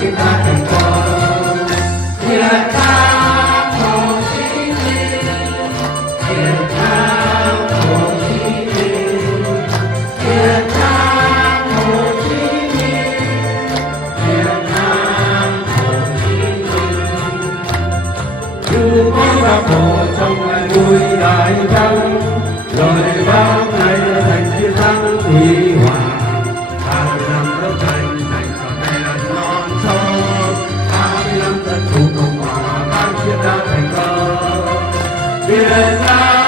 Việt Nam thành công. Việt Nam Hồ Chí Minh, Việt Nam Hồ Chí Minh, Việt Nam Hồ Chí Minh, Việt Nam Hồ Chí Minh. Như bóng Bác Hồ trong ngày vui đại thắng, lời bác này thành chiến thắng huy hoàng. 30 năm đấu tranh thành còn đây là non sông, 30 năm dân chủ cộng hòa, Bắc Việt Nam thành công. Việt Nam